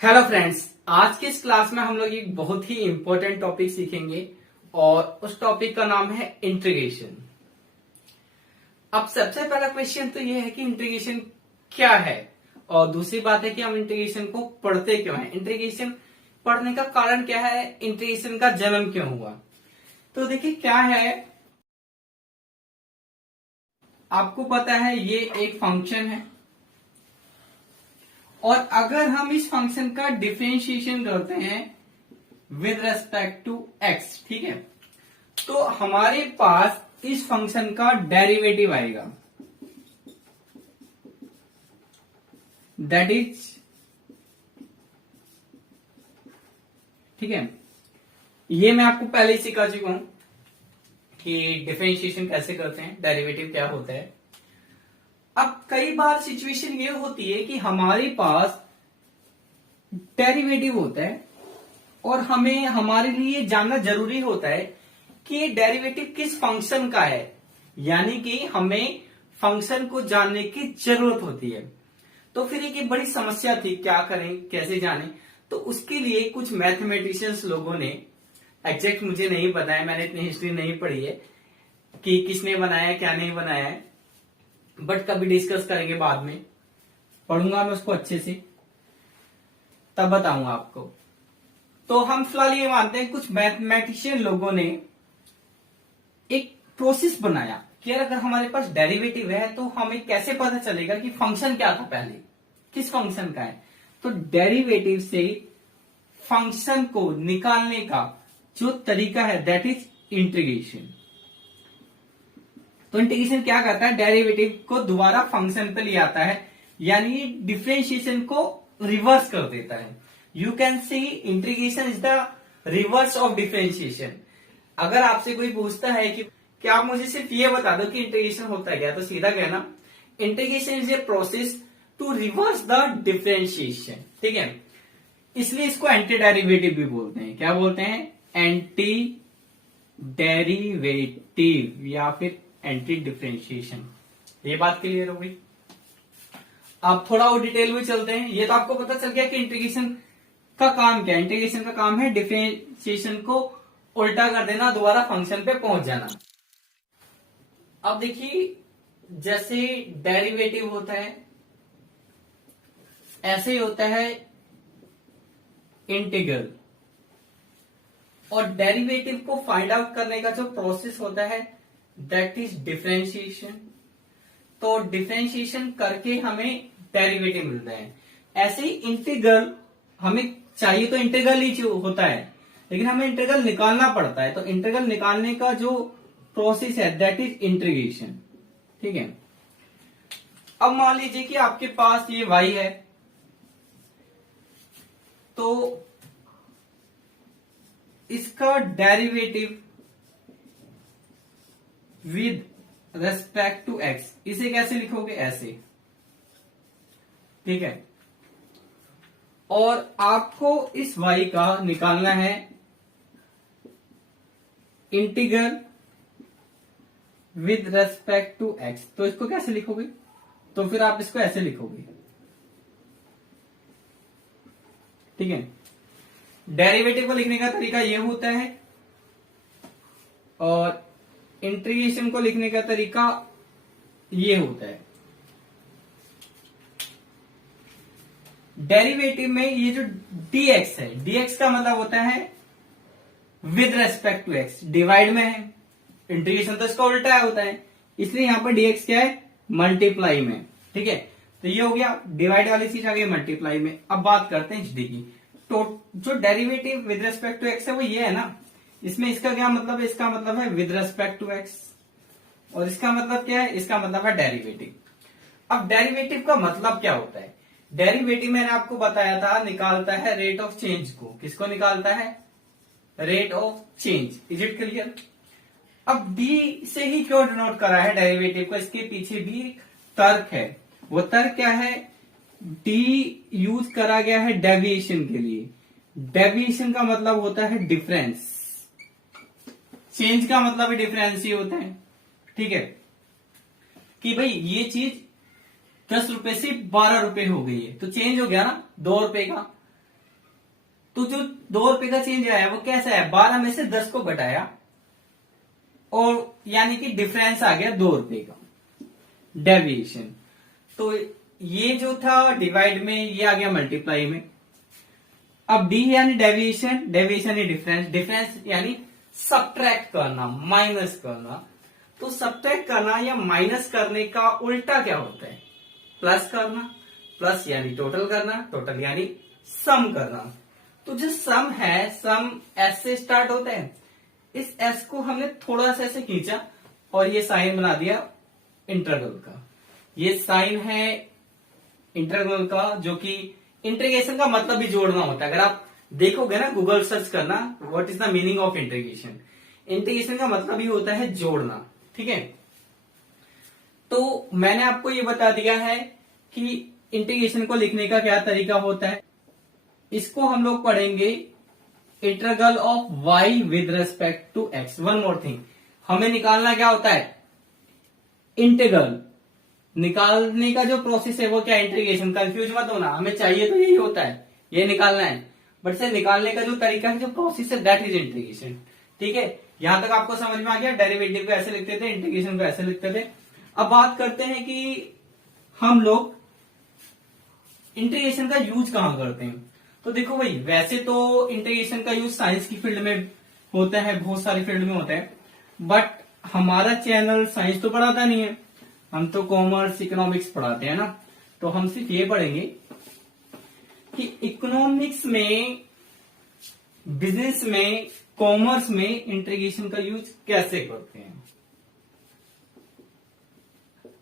Hello friends, आज की इस क्लास में हम लोग एक बहुत ही इंपॉर्टेंट टॉपिक सीखेंगे और उस टॉपिक का नाम है इंटीग्रेशन। अब सबसे पहला क्वेश्चन तो ये है कि इंटीग्रेशन क्या है, और दूसरी बात है कि हम इंटीग्रेशन को पढ़ते क्यों हैं, इंटीग्रेशन पढ़ने का कारण क्या है, इंटीग्रेशन का जन्म क्यों हुआ। तो देखिए क्या है, आपको पता है ये एक फंक्शन है और अगर हम इस फंक्शन का डिफरेंशिएशन करते हैं विद रेस्पेक्ट टू एक्स, ठीक है, तो हमारे पास इस फंक्शन का डेरिवेटिव आएगा, दैट इज, ठीक है, ये मैं आपको पहले ही सिखा चुका हूं कि डिफरेंशिएशन कैसे करते हैं, डेरिवेटिव क्या होता है। अब कई बार सिचुएशन ये होती है कि हमारे पास डेरिवेटिव होता है और हमें हमारे लिए जानना जरूरी होता है कि डेरिवेटिव किस फंक्शन का है, यानी कि हमें फंक्शन को जानने की जरूरत होती है। तो फिर एक बड़ी समस्या थी, क्या करें कैसे जाने। तो उसके लिए कुछ मैथमेटिशियंस लोगों ने, एग्जैक्ट मुझे नहीं पता है, मैंने इतनी हिस्ट्री नहीं पढ़ी है कि किसने बनाया क्या नहीं बनाया है, बट कभी डिस्कस करेंगे, बाद में पढ़ूंगा मैं उसको अच्छे से, तब बताऊंगा आपको। तो हम फिलहाल ये मानते हैं कुछ मैथमेटिशियन लोगों ने एक प्रोसेस बनाया कि अगर हमारे पास डेरिवेटिव है तो हमें कैसे पता चलेगा कि फंक्शन क्या था, पहले किस फंक्शन का है। तो डेरिवेटिव से फंक्शन को निकालने का जो तरीका है दैट इज इंटीग्रेशन। तो इंटीग्रेशन क्या करता है, डेरिवेटिव को दोबारा फंक्शन पे ले आता है, यानी डिफरेंशिएशन को रिवर्स कर देता है। You can see integration is the reverse of differentiation. अगर आपसे कोई पूछता है कि आप मुझे सिर्फ ये बता दो कि इंटीग्रेशन होता है क्या, तो सीधा कहना integration is a process to reverse the differentiation, ठीक है। इसलिए इसको एंटी डेरिवेटिव भी बोलते हैं। क्या बोलते हैं? एंटी डेरिवेटिव या फिर एंटी डिफरेंशिएशन। ये बात क्लियर हो गई। अब थोड़ा और डिटेल में चलते हैं। ये तो आपको पता चल गया कि इंटीग्रेशन का काम क्या है। इंटीग्रेशन का काम है डिफरेंशिएशन को उल्टा कर देना, दोबारा फंक्शन पे पहुंच जाना। अब देखिए, जैसे डेरिवेटिव होता है ऐसे ही होता है इंटीग्रल, और डेरिवेटिव को फाइंड आउट करने का जो प्रोसेस होता है दैट इज डिफरेंशिएशन। तो डिफरेंशिएशन करके हमें डेरिवेटिव मिलता है। ऐसे ही इंटीग्रल हमें चाहिए तो इंटीग्रल ही होता है, लेकिन हमें इंटीग्रल निकालना पड़ता है। तो इंटीग्रल निकालने का जो प्रोसेस है दैट इज इंटीग्रेशन, ठीक है। अब मान लीजिए कि आपके पास ये y है, तो इसका derivative with respect to x, इसे कैसे लिखोगे? ऐसे, ठीक है। और आपको इस y का निकालना है integral with respect to x, तो इसको कैसे लिखोगे? तो फिर आप इसको ऐसे लिखोगे, ठीक है। डेरिवेटिव को लिखने का तरीका यह होता है और इंटीग्रेशन को लिखने का तरीका ये होता है। डेरिवेटिव में ये जो dx है, dx का मतलब होता है with respect to x, divide में है। इंटीग्रेशन तो इसका उल्टा होता है, इसलिए यहां पर dx क्या है? मल्टीप्लाई में, ठीक है। तो ये हो गया, डिवाइड वाली चीज आ गई मल्टीप्लाई में। अब बात करते हैं डी की। तो जो derivative with respect to x है वो ये है ना, इसमें इसका क्या मतलब है? इसका मतलब है विद रेस्पेक्ट टू x, और इसका मतलब क्या है? इसका मतलब है डेरिवेटिव। अब डेरिवेटिव का मतलब क्या होता है? डेरिवेटिव मैंने आपको बताया था निकालता है रेट ऑफ चेंज को। किसको निकालता है? Rate of change. Is it clear? अब डी से ही क्यों डिनोट करा है डेरिवेटिव को, इसके पीछे भी तर्क है। वो तर्क क्या है? डी यूज करा गया है डेविएशन के लिए। डेविएशन का मतलब होता है डिफरेंस, चेंज का मतलब भी डिफरेंस ही होता है, ठीक है। कि भाई ये चीज 10 रुपए से 12 रुपए हो गई है, तो चेंज हो गया ना 2 रुपए का। तो जो 2 रुपए का चेंज आया वो कैसा है, 12 में से 10 को घटाया और यानी कि डिफरेंस आ गया 2 रुपए का डेविएशन। तो ये जो था डिवाइड में, ये आ गया मल्टीप्लाई में। अब डी यानी डेविएशन, डेविएशन यानी डिफरेंस, डिफरेंस यानी सब्ट्रैक्ट करना, माइनस करना। तो सब्ट्रैक्ट करना या माइनस करने का उल्टा क्या होता है, प्लस करना। प्लस यानी टोटल करना, टोटल यानी सम करना। तो जो सम है, सम एस से स्टार्ट होता है। इस एस को हमने थोड़ा सा ऐसे खींचा और ये साइन बना दिया इंटीग्रल का। ये साइन है इंटीग्रल का, जो कि इंटीग्रेशन का मतलब भी जोड़ना होता है। अगर आप देखोगे ना, गूगल सर्च करना what is the meaning of integration. Integration का मतलब ही होता है जोड़ना, ठीक है। तो मैंने आपको ये बता दिया है कि इंटीग्रेशन को लिखने का क्या तरीका होता है। इसको हम लोग पढ़ेंगे integral of y with respect to x। One more thing, हमें निकालना क्या होता है, इंटीग्रल। निकालने का जो प्रोसेस है वो क्या, इंटीग्रेशन। कंफ्यूज मत होना, हमें चाहिए तो यही होता है, ये निकालना है। बट से निकालने का जो तरीका है, जो प्रोसेस है, दैट इज इंटीग्रेशन, ठीक है। यहां तक आपको समझ में आ गया। डेरिवेटिव को ऐसे लिखते थे, इंटीग्रेशन को ऐसे लिखते थे। अब बात करते हैं कि हम लोग इंटीग्रेशन का यूज कहां करते हैं। तो देखो भाई, वैसे तो इंटीग्रेशन का यूज साइंस की फील्ड में होता है, बहुत सारी फील्ड में होता है। बट हमारा चैनल साइंस तो पढ़ाता नहीं है, हम तो कॉमर्स इकोनॉमिक्स पढ़ाते हैं ना। तो हम सिर्फ ये पढ़ेंगे कि इकोनॉमिक्स में, बिजनेस में, कॉमर्स में इंटीग्रेशन का यूज कैसे करते हैं।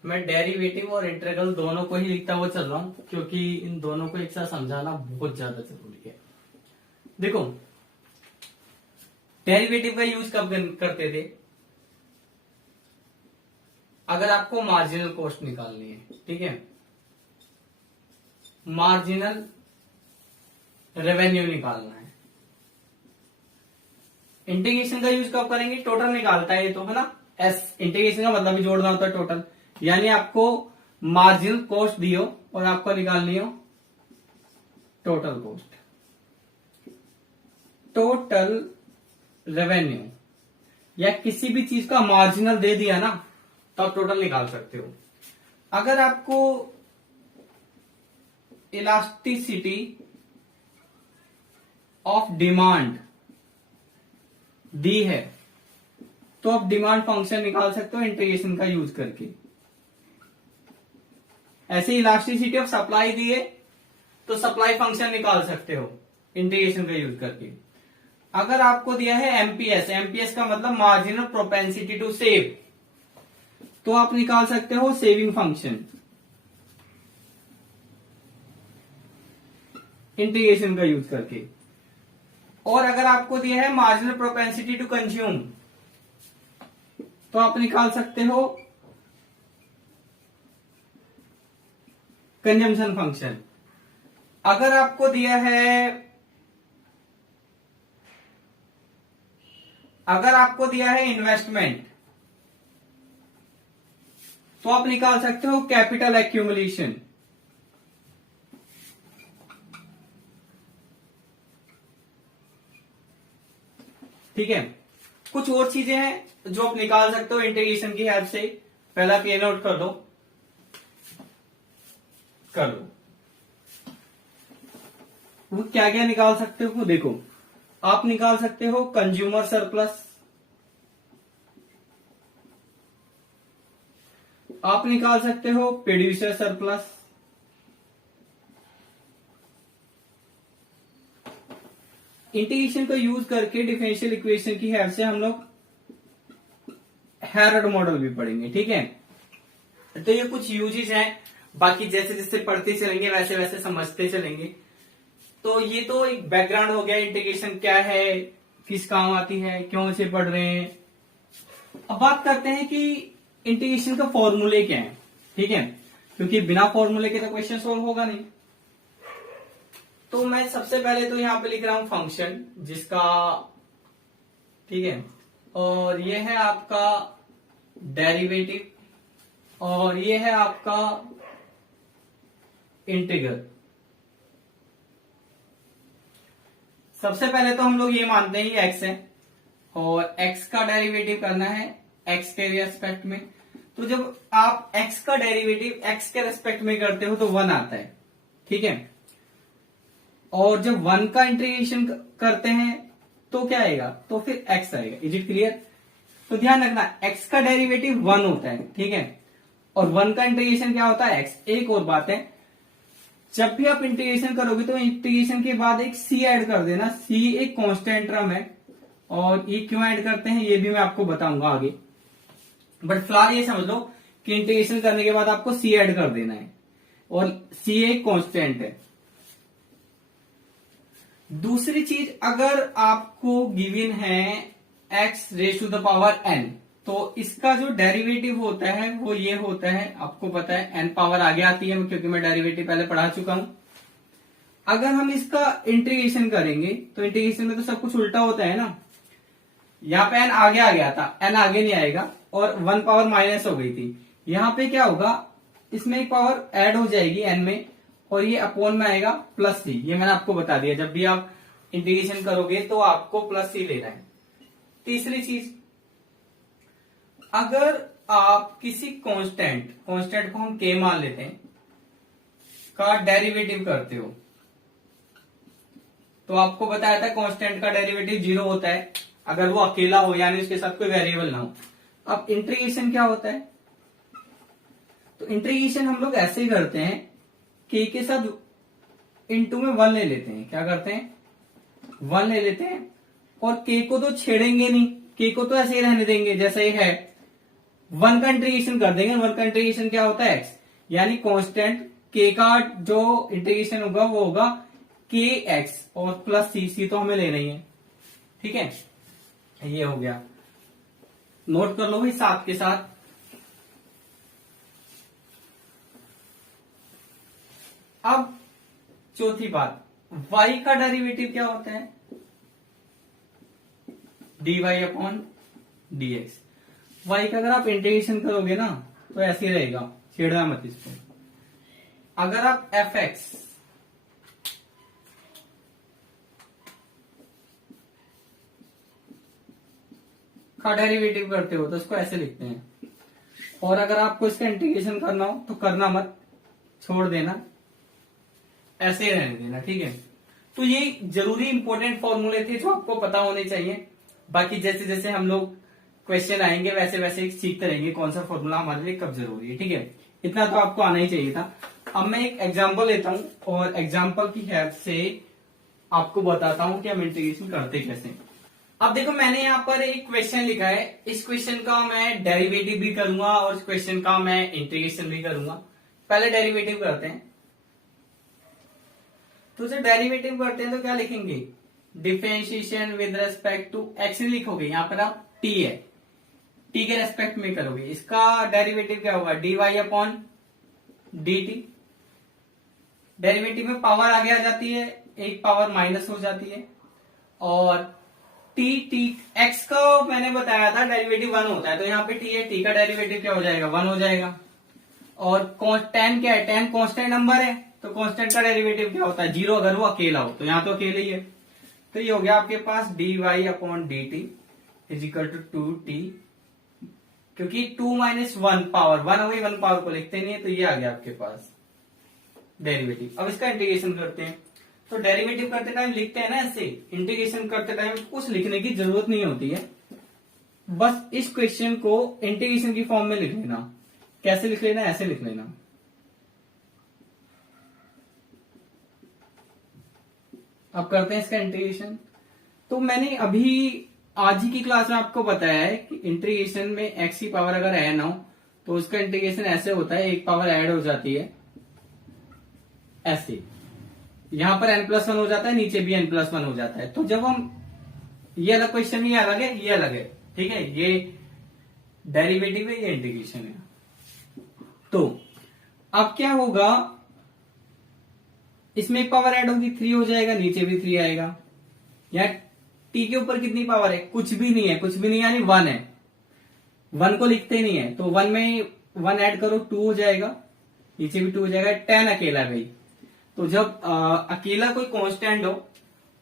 मैं डेरिवेटिव और इंटीग्रल दोनों को ही लिखता हुआ चल रहा हूं, क्योंकि इन दोनों को एक साथ समझाना बहुत ज्यादा जरूरी है। देखो, डेरिवेटिव का यूज कब करते थे, अगर आपको मार्जिनल कॉस्ट निकालनी है, ठीक है, मार्जिनल रेवेन्यू निकालना है। इंटीग्रेशन का यूज कब करेंगे, टोटल निकालता है ये तो, है ना। एस, इंटीग्रेशन का मतलब भी जोड़ना होता है टोटल। यानी आपको मार्जिनल कॉस्ट दियो और आपको निकालनी हो टोटल कॉस्ट, टोटल रेवेन्यू, या किसी भी चीज का मार्जिनल दे दिया ना तो आप टोटल निकाल सकते हो। अगर आपको इलास्टिसिटी ऑफ डिमांड दी है तो आप डिमांड फंक्शन निकाल सकते हो इंटीग्रेशन का यूज करके। ऐसे इलास्टिसिटी ऑफ सप्लाई दी है तो सप्लाई फंक्शन निकाल सकते हो इंटीग्रेशन का यूज करके। अगर आपको दिया है एमपीएस, एमपीएस का मतलब मार्जिनल प्रोपेंसिटी टू सेव, तो आप निकाल सकते हो सेविंग फंक्शन इंटीग्रेशन का यूज करके। और अगर आपको दिया है मार्जिनल प्रोपेंसिटी टू कंज्यूम, तो आप निकाल सकते हो कंजम्पशन फंक्शन। अगर आपको दिया है, अगर आपको दिया है इन्वेस्टमेंट, तो आप निकाल सकते हो कैपिटल एक्यूमुलेशन। ठीक है, कुछ और चीजें हैं जो आप निकाल सकते हो इंटीग्रेशन की हेल्प से। पहला आप ये नोट कर लो, कर लो वो क्या क्या निकाल सकते हो। देखो, आप निकाल सकते हो कंज्यूमर सरप्लस, आप निकाल सकते हो प्रोड्यूसर सरप्लस, इंटीग्रेशन को यूज करके डिफरेंशियल इक्वेशन की हेल्प से हम लोग हेरोड मॉडल भी पढ़ेंगे। ठीक है, तो ये कुछ यूजेस हैं, बाकी जैसे जैसे पढ़ते चलेंगे वैसे वैसे समझते चलेंगे। तो ये तो एक बैकग्राउंड हो गया, इंटीग्रेशन क्या है, किस काम आती है, क्यों इसे पढ़ रहे हैं। अब बात करते हैं कि इंटीग्रेशन का फॉर्मूले क्या है। ठीक है, क्योंकि बिना फॉर्मूले के तो क्वेश्चन सोल्व होगा नहीं। तो मैं सबसे पहले तो यहां पे लिख रहा हूं फंक्शन जिसका, ठीक है, और ये है आपका डेरिवेटिव और ये है आपका इंटीग्रल। सबसे पहले तो हम लोग ये मानते हैं ये x है और x का डेरिवेटिव करना है x के रेस्पेक्ट में। तो जब आप x का डेरिवेटिव x के रेस्पेक्ट में करते हो तो 1 आता है, ठीक है। और जब 1 का इंटीग्रेशन करते हैं तो क्या आएगा, तो फिर x आएगा। Is it clear? तो ध्यान रखना x का डेरिवेटिव 1 होता है, ठीक है, और 1 का इंटीग्रेशन क्या होता है x। एक और बात है, जब भी आप इंटीग्रेशन करोगे तो इंटीग्रेशन के बाद एक c ऐड कर देना। c एक कांस्टेंट टर्म है और ये क्यों ऐड करते हैं ये भी मैं आपको बताऊंगा आगे, बट फिलहाल ये समझ लो कि इंटीग्रेशन करने के बाद आपको c ऐड कर देना है और c एक कांस्टेंट है। दूसरी चीज, अगर आपको गिवन है x raise to the power n, तो इसका जो डेरिवेटिव होता है वो ये होता है, आपको पता है n पावर आगे आती है क्योंकि मैं डेरिवेटिव पहले पढ़ा चुका हूं। अगर हम इसका इंटीग्रेशन करेंगे तो इंटीग्रेशन में तो सब कुछ उल्टा होता है ना, यहाँ पे n आगे आ गया था, n आगे नहीं आएगा और 1 पावर माइनस हो गई थी। यहाँ पे क्या होगा, इसमें एक पावर ऐड हो जाएगी n में और ये अपॉन में आएगा प्लस c। ये मैंने आपको बता दिया, जब भी आप इंटीग्रेशन करोगे तो आपको प्लस c लेना है। तीसरी चीज, अगर आप किसी कांस्टेंट को हम k मान लेते हैं का डेरिवेटिव करते हो, तो आपको बताया था कांस्टेंट का डेरिवेटिव 0 होता है अगर वो अकेला हो, यानी उसके साथ कोई वेरिएबल ना हो। अब इंटीग्रेशन क्या होता है, तो इंटीग्रेशन हम लोग ऐसे ही करते हैं, k के साथ इनटू में 1 ले लेते हैं। क्या करते हैं, 1 ले लेते हैं और k को तो छेड़ेंगे नहीं, k को तो ऐसे ही रहने देंगे जैसा ही है। 1 का इंटीग्रेशन कर देंगे, 1 का इंटीग्रेशन क्या होता है x, यानी कांस्टेंट k का जो इंटीग्रेशन होगा वो होगा kx और प्लस c तो हमें लेना ही है, ठीक है। ये हो गया, नोट कर लो भाई साथ के साथ। अब चौथी बात, y का डेरिवेटिव क्या होता है, dy अपॉन dx। y का अगर आप इंटीग्रेशन करोगे ना तो ऐसे ही रहेगा, छेड़ना मत इसको। अगर आप fx का डेरिवेटिव करते हो तो इसको ऐसे लिखते हैं, और अगर आपको इसका इंटीग्रेशन करना हो तो करना मत, छोड़ देना, ऐसे ही रहने देना, ठीक है। तो ये जरूरी इंपॉर्टेंट फॉर्मूले थे जो आपको पता होने चाहिए। बाकी जैसे जैसे हम लोग क्वेश्चन आएंगे वैसे वैसे सीखते रहेंगे कौन सा फॉर्मूला हमारे लिए कब जरूरी है, ठीक है। इतना तो आपको आना ही चाहिए था। अब मैं एक एग्जाम्पल लेता हूं और एग्जाम्पल की हेल्प से आपको बताता हूं कि हम इंटीग्रेशन करते कैसे। अब देखो, मैंने यहाँ पर एक क्वेश्चन लिखा है, इस क्वेश्चन का मैं डेरिवेटिव भी करूंगा और इस क्वेश्चन का मैं इंटीग्रेशन भी करूंगा। पहले डेरिवेटिव करते हैं। तो जब डेरिवेटिव करते हैं तो क्या लिखेंगे, differentiation with respect to x लिखोगे, यहाँ पर आप t है, t के रेस्पेक्ट में करोगे। इसका डेरिवेटिव क्या होगा, dy अपॉन dt। डेरिवेटिव में पावर आगे आ जाती है, एक पावर माइनस हो जाती है, और x का मैंने बताया था डेरिवेटिव 1 होता है, तो यहाँ पे t है, t का डेरिवेटिव क्या हो जाएगा, 1 हो जाएगा। और tan क्या है, tan कांस्टेंट नंबर है, तो कांस्टेंट का डेरिवेटिव क्या होता है, 0 अगर वो अकेला हो, तो यहाँ तो अकेले ही है। तो ये हो गया आपके पास dy upon d t is equal to 2t, क्योंकि 2 माइनस 1 पावर 1 हो गई, 1 पावर को लिखते नहीं है, तो ये आ गया आपके पास डेरिवेटिव। अब इसका इंटीग्रेशन करते हैं। तो डेरिवेटिव करते टाइम लिखते हैं ना ऐसे, इंटीग्रेशन करते टाइम कुछ लिखने की जरूरत नहीं होती है, बस इस क्वेश्चन को इंटीग्रेशन की फॉर्म में लिख लेना। कैसे लिख लेना, ऐसे लिख लेना। अब करते हैं इसका इंटीग्रेशन। तो मैंने अभी आज ही की क्लास में आपको बताया है कि इंटीग्रेशन में x की पावर अगर n हो तो उसका इंटीग्रेशन ऐसे होता है, एक पावर ऐड हो जाती है ऐसे, यहां पर n+1 हो जाता है, नीचे भी n+1 हो जाता है। तो जब हम ये अलग क्वेश्चन, ये अलग है, ये अलग है, ठीक है, ये डेरिवेटिव है, ये इंटीग्रेशन है। तो अब क्या होगा, इसमें एक पावर ऐड होगी, 3 हो जाएगा, नीचे भी 3 आएगा। या t के ऊपर कितनी पावर है, कुछ भी नहीं है, कुछ भी नहीं यानी 1 है, 1 को लिखते नहीं है, तो 1 में 1 ऐड करो, 2 हो जाएगा, नीचे भी 2 हो जाएगा। 10 अकेला भाई, तो जब अकेला कोई कांस्टेंट हो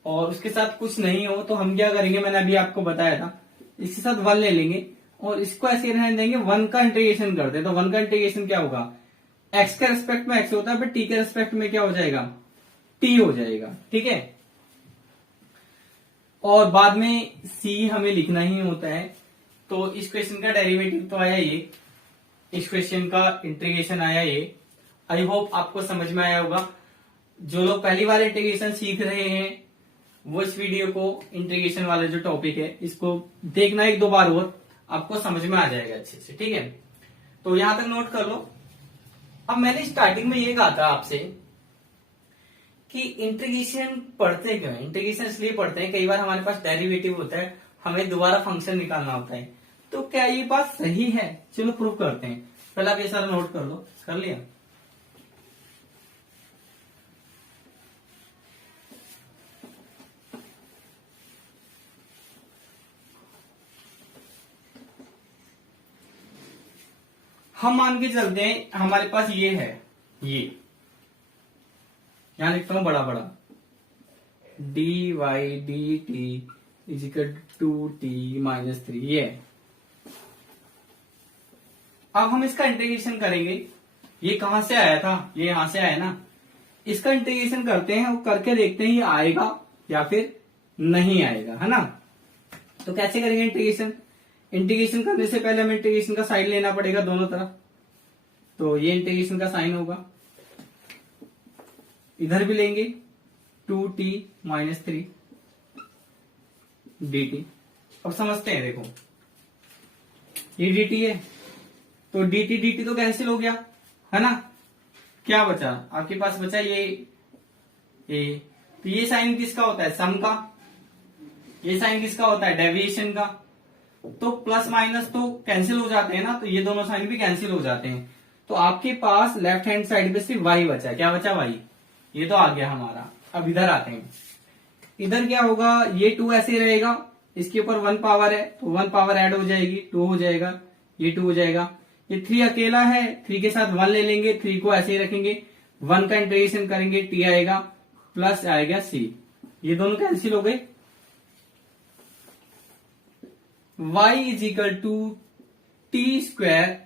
और उसके साथ कुछ नहीं हो तो हम क्या करेंगे, मैंने अभी आपको बताया था, इसके साथ 1 ले लेंगे और इसको ऐसे रहने देंगे, 1 का इंटीग्रेशन करते हैं। तो 1 का इंटीग्रेशन क्या होगा, x के रेस्पेक्ट में x होता है, बट t के रेस्पेक्ट में क्या हो जाएगा, t हो जाएगा। ठीक है, और बाद में c हमें लिखना ही होता है। तो इस क्वेश्चन का डेरिवेटिव तो आया ये, इस क्वेश्चन का इंटीग्रेशन आया ये। आई होप आपको समझ में आया होगा। जो लोग पहली बार इंटीग्रेशन सीख रहे हैं वो इस वीडियो को, इंटीग्रेशन वाला जो टॉपिक है, इसको देखना 1-2 बार और आपको समझ में आ जाएगा अच्छे से। ठीक है, तो यहां तक नोट कर लो। अब मैंने स्टार्टिंग में ये कहा था आपसे कि इंटीग्रेशन पढ़ते क्यों है। इंटीग्रेशन इसलिए पढ़ते हैं, कई बार हमारे पास डेरिवेटिव होता है, हमें दोबारा फंक्शन निकालना होता है। तो क्या ये बात सही है, चलो प्रूव करते हैं। पहले आप ये सारा नोट कर लो, कर लिया। हम मान के चलते हैं हमारे पास ये है, ये यहां लिखता हूं बड़ा बड़ा, dy dt is equal to t minus 3, ये है। अब हम इसका इंटीग्रेशन करेंगे। ये कहां से आया था, ये यहां से आया ना। इसका इंटीग्रेशन करते हैं और करके देखते हैं ये आएगा या फिर नहीं आएगा, है ना। तो कैसे करेंगे इंटीग्रेशन, इंटीग्रेशन करने से पहले हमें इंटीग्रेशन का साइन लेना पड़ेगा दोनों तरफ। तो ये इंटीग्रेशन का साइन होगा, इधर भी लेंगे 2t माइनस 3 dt। अब समझते हैं, देखो ये dt है, तो dt dt तो कैंसिल हो गया, है ना। क्या बचा आपके पास, बचा ये a। तो ये साइन किसका होता है, सम का। ये साइन किसका होता है, डेविएशन का। तो प्लस माइनस तो कैंसिल हो जाते हैं ना, तो ये दोनों साइन भी कैंसिल हो जाते हैं। तो आपके पास लेफ्ट हैंड साइड पे सिर्फ y बचा है। क्या बचा, y। ये तो आ गया हमारा। अब इधर आते हैं, इधर क्या होगा, ये 2 ऐसे रहेगा, इसके ऊपर 1 पावर है तो 1 पावर ऐड हो जाएगी, 2 हो जाएगा, ये 2 हो जाएगा। ये 3 अकेला है, 3 के साथ 1 ले लेंगे, 3 को ऐसे ही रखेंगे, 1 का इंटीग्रेशन करेंगे, t आएगा प्लस आएगा c। ये दोनों कैंसिल हो गए। y is equal to t square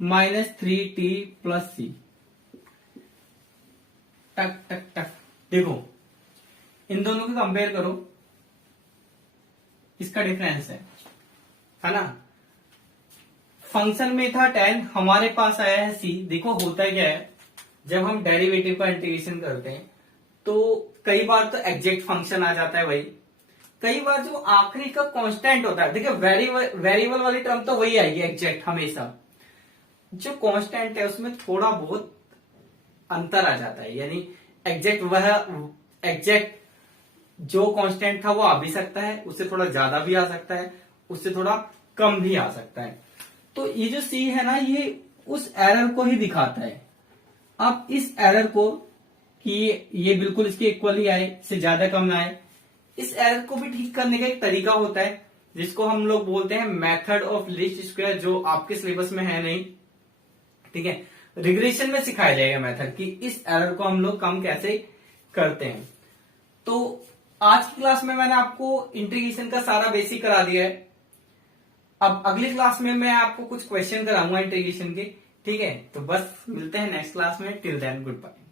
minus 3t plus c। टक टक टक, देखो इन दोनों को कंपेयर करो, इसका डिफरेंस है ना। फंक्शन में था 10, हमारे पास आया है c। देखो होता क्या है, जब हम डेरिवेटिव का इंटीग्रेशन करते हैं तो कई बार तो एग्जैक्ट फंक्शन आ जाता है वही, कई बार जो आखिरी का कांस्टेंट होता है। देखिए वेरिएबल वाली टर्म तो वही आएगी एग्जैक्ट हमेशा, जो कांस्टेंट है उसमें थोड़ा बहुत अंतर आ जाता है। यानी एग्जैक्ट जो कांस्टेंट था वो आ भी सकता है, उससे थोड़ा ज्यादा भी आ सकता है, उससे थोड़ा कम भी आ सकता है। तो ये जो c है ना, ये उस एरर को ही दिखाता है। अब इस एरर को कि ये बिल्कुल इसके इक्वल ही आए, इससे ज्यादा कम ना आए, इस एरर को भी ठीक करने का एक तरीका होता है जिसको हम लोग बोलते हैं मेथड ऑफ लीस्ट स्क्वायर, जो आपके सिलेबस में है नहीं। ठीक है, रिग्रेशन में सिखाया जाएगा मेथड कि इस एरर को हम लोग कम कैसे करते हैं। तो आज की क्लास में मैंने आपको इंटीग्रेशन का सारा बेसिक करा दिया है। अब अगली क्लास में मैं आपको कुछ क्वेश्चन कराऊंगा इंटीग्रेशन के। ठीक है, तो बस मिलते हैं नेक्स्ट क्लास में। Till then good bye.